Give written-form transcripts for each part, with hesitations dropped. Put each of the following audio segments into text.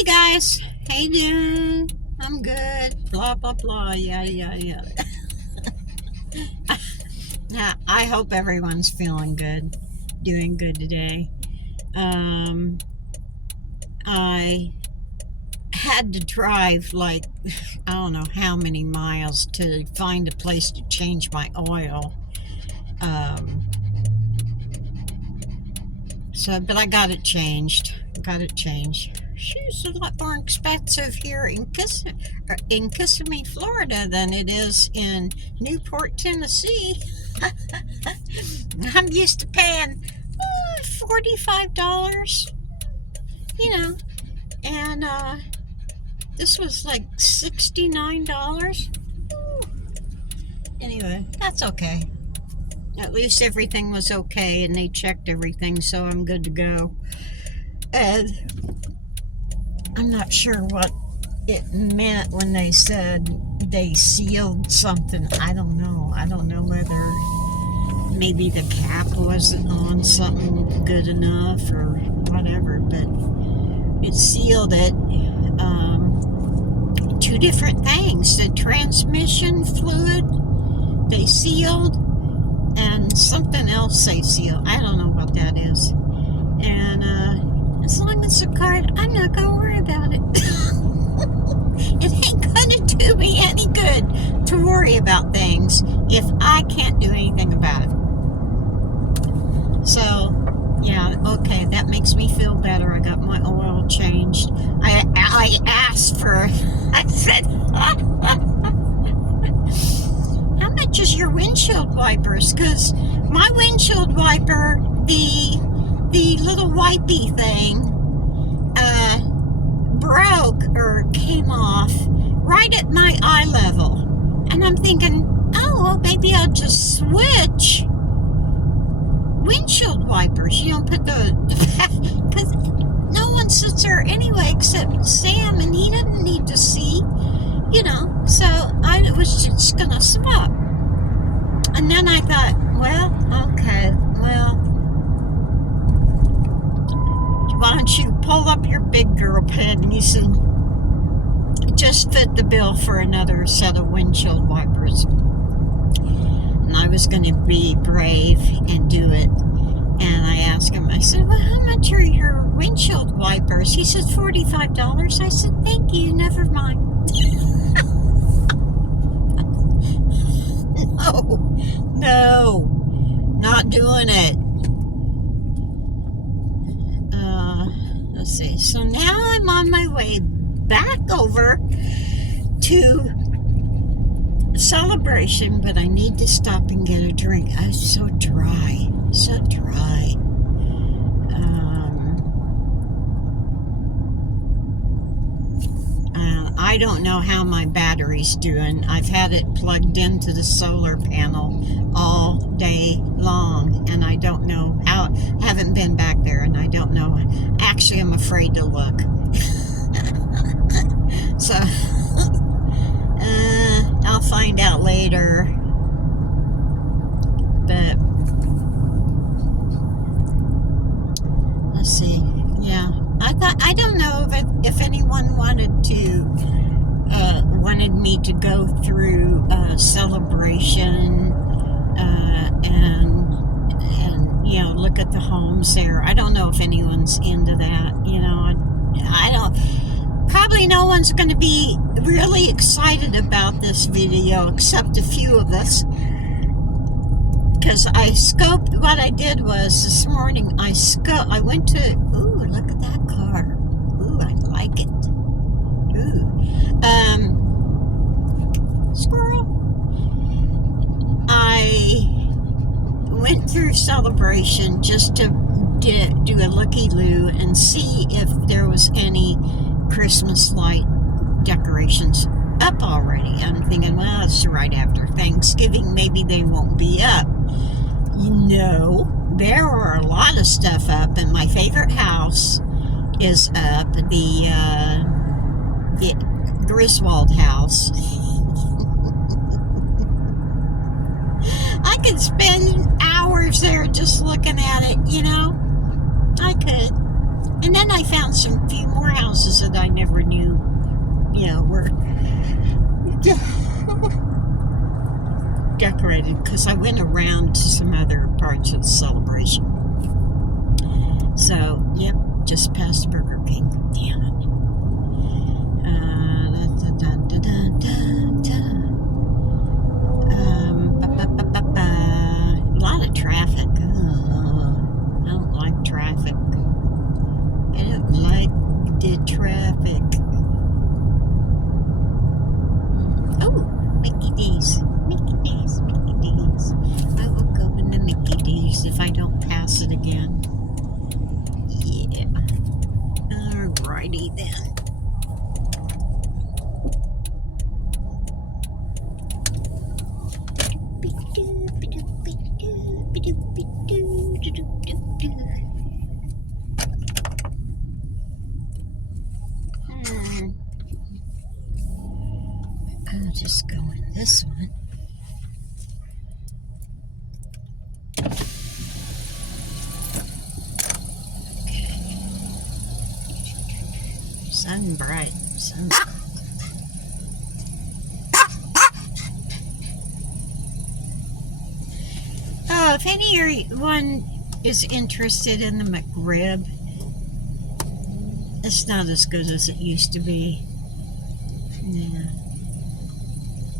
Hey guys, how you doing? I'm good. Blah blah blah. Yada yada yada. Now, I hope everyone's feeling good, doing good today. I had to drive like I don't know how many miles to find a place to change my oil. But I got it changed. It's a lot more expensive here in Kissimmee, Florida than it is in Newport, Tennessee. I'm used to paying $45, and this was like $69. Anyway, that's okay. At least everything was okay, and they checked everything, so I'm good to go. And I'm not sure what it meant when they said they sealed something. I don't know. I don't know whether maybe the cap wasn't on something good enough or whatever, but it sealed it. Two different things. The transmission fluid they sealed, and something else they seal. I don't know what that is. And as long as it's a card, I'm not going to worry about it. It ain't going to do me any good to worry about things if I can't do anything about it. So, yeah, okay, that makes me feel better. I got my oil changed. I asked for, I said, how much is your windshield wipers? Because my windshield wiper, the little wipey thing, broke or came off right at my eye level. And I'm thinking, oh, well, maybe I'll just switch windshield wipers. You don't put because no one sits there anyway except Sam, and he doesn't need to see, so I was just going to swap. And then I thought, well, okay, well, why don't you pull up your big girl panties and just fit the bill for another set of windshield wipers. And I was going to be brave and do it. And I asked him, I said, well, how much are your windshield wipers? He said, $45. I said, thank you, never mind. No, not doing it. Let's see. So now I'm on my way back over to Celebration, but I need to stop and get a drink. I'm so dry. I don't know how my battery's doing. I've had it plugged into the solar panel all day long, and I don't know how. Haven't been back there, and I don't know. Actually, I'm afraid to look. So I'll find out later. But let's see. Yeah, I don't know if anyone wanted me to go through Celebration and look at the homes there. I don't know if anyone's into that. I don't. Probably no one's going to be really excited about this video except a few of us. Because I scoped, what I did was this morning, I went to, ooh, look at that car. Ooh, I like it. Ooh. Squirrel. I went through Celebration just to do a looky-loo and see if there was any Christmas light decorations up already. I'm thinking, well, it's right after Thanksgiving. Maybe they won't be up. There are a lot of stuff up, and my favorite house is up, the Griswold house. I could spend hours there just looking at it, I could. And then I I found some few more houses that I never knew, were decorated, because I went around to some other parts of the celebration. So, yep, just past Burger King. Damn it. A lot of traffic. I don't like traffic. I don't like the traffic. Oh, Mickey D's. Mickey D's, Mickey D's. I will go into Mickey D's if I don't pass it again. Yeah. Alrighty then. I'll just go in this one. Okay. Sun bright. Sun. Oh, if anyone is interested in the McRib, it's not as good as it used to be. Yeah.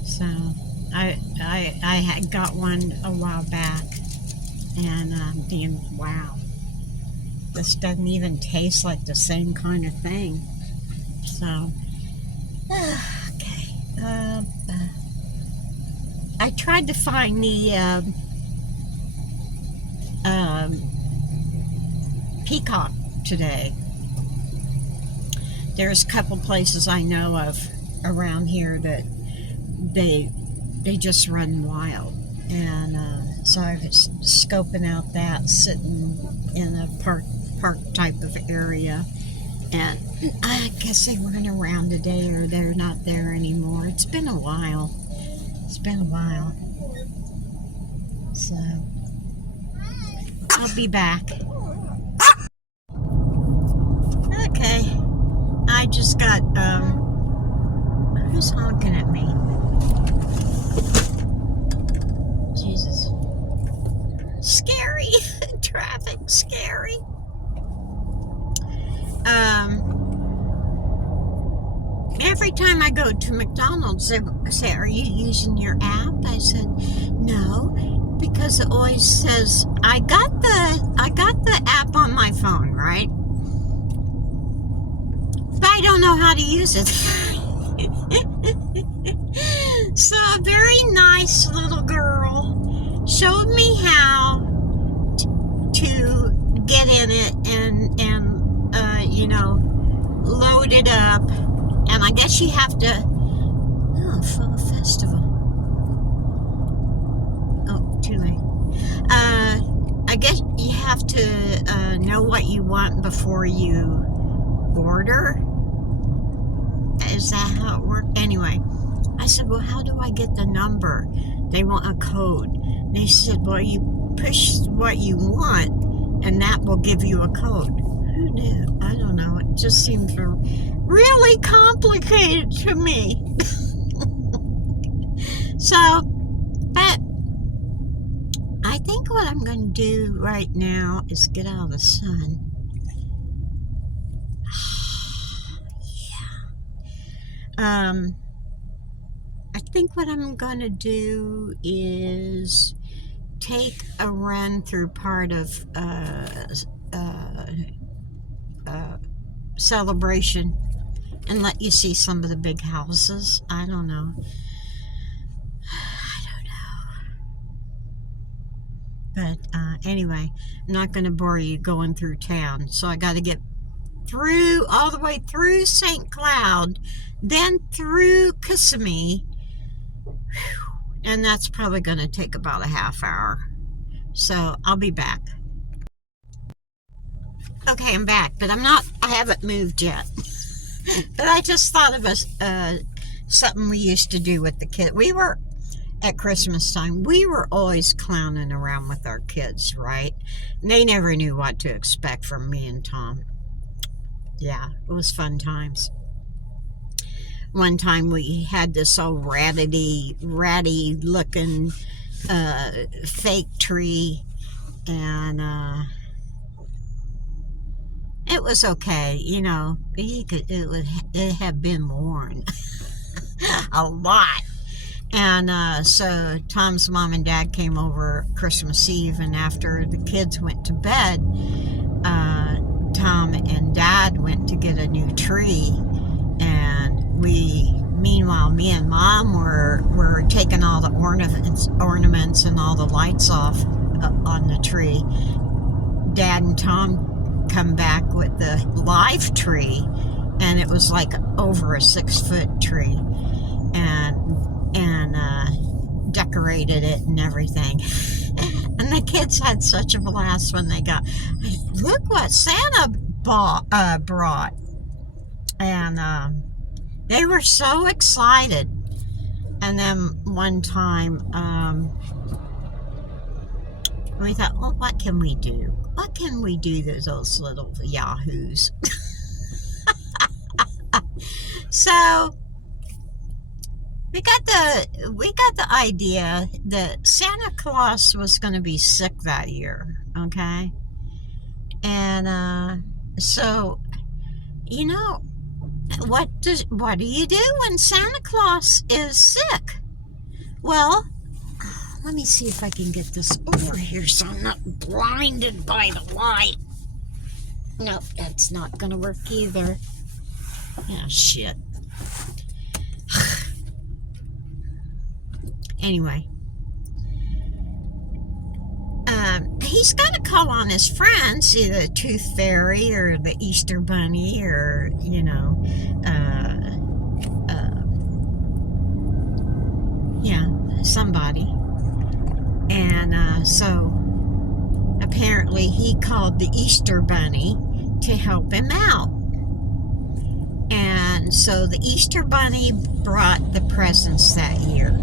So I had got one a while back, and I'm thinking, wow, this doesn't even taste like the same kind of thing. So okay, I tried to find the peacock today. There's a couple places I know of around here that they just run wild, and so I was scoping out that, sitting in a park type of area, and I guess they weren't around today, or they're not there anymore. It's been a while. So I'll be back. Okay, I just got who's honking at me? Jesus. Scary. Traffic, scary. Every time I go to McDonald's, they say, "Are you using your app?" I said, "No," because it always says, I got the app on my phone, right? But I don't know how to use it. So a very nice little girl showed me how to get in it and load it up. And I guess you have to, fall festival. Oh, too late. I guess you have to know what you want before you order. Is that how it works? Anyway, I said, well, how do I get the number? They want a code. They said, well, you push what you want, and that will give you a code. Who knew? I don't know. It just seemed really complicated to me. So, but I think what I'm going to do right now is get out of the sun. Yeah. I think what I'm going to do is take a run through part of Celebration and let you see some of the big houses. I don't know. But anyway, I'm not going to bore you going through town. So I got to get through, all the way through St. Cloud, then through Kissimmee. And that's probably going to take about a half hour. So I'll be back. Okay, I'm back, but I haven't moved yet. But I just thought of something we used to do with the kids. We were, at Christmas time, we were always clowning around with our kids, right? They never knew what to expect from me and Tom. Yeah, it was fun times. One time we had this old ratty looking fake tree, and it was okay. It had been worn a lot. And so Tom's mom and dad came over Christmas Eve, and after the kids went to bed, Tom and dad went to get a new tree, and meanwhile, me and mom were taking all the ornaments and all the lights off on the tree. Dad and Tom come back with the live tree, and it was like over a 6-foot tree, and decorated it and everything. And the kids had such a blast when they got, look what Santa brought. And they were so excited. And then one time, we thought, well, what can we do? What can we do to those little yahoos? So we got the idea that Santa Claus was going to be sick that year, okay? And so, what do you do when Santa Claus is sick? Well, let me see if I can get this over here so I'm not blinded by the light. Nope, that's not going to work either. Yeah, shit. Anyway, he's got to call on his friends, either the Tooth Fairy or the Easter Bunny, or somebody. And so apparently he called the Easter Bunny to help him out. And so the Easter Bunny brought the presents that year.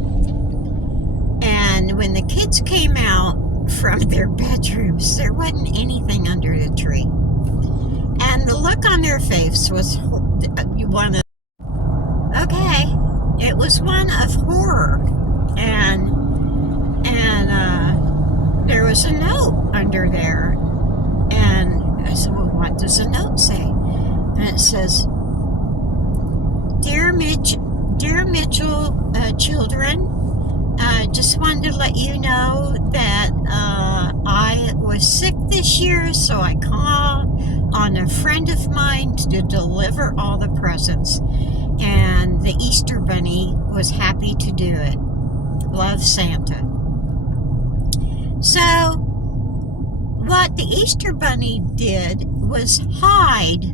And when the kids came out from their bedrooms, there wasn't anything under the tree. And the look on their face was it was one of horror. And there was a note under there. And I said, well, what does the note say? And it says, Dear Mitchell children, just wanted to let you know that I was sick this year, so I called on a friend of mine to deliver all the presents, and the Easter Bunny was happy to do it. Love, Santa. So what the Easter Bunny did was hide.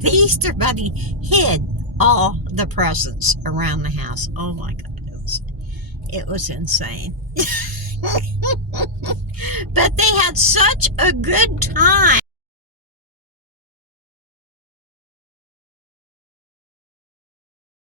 The Easter Bunny hid all the presents around the house. Oh my God, it was insane. But they had such a good time.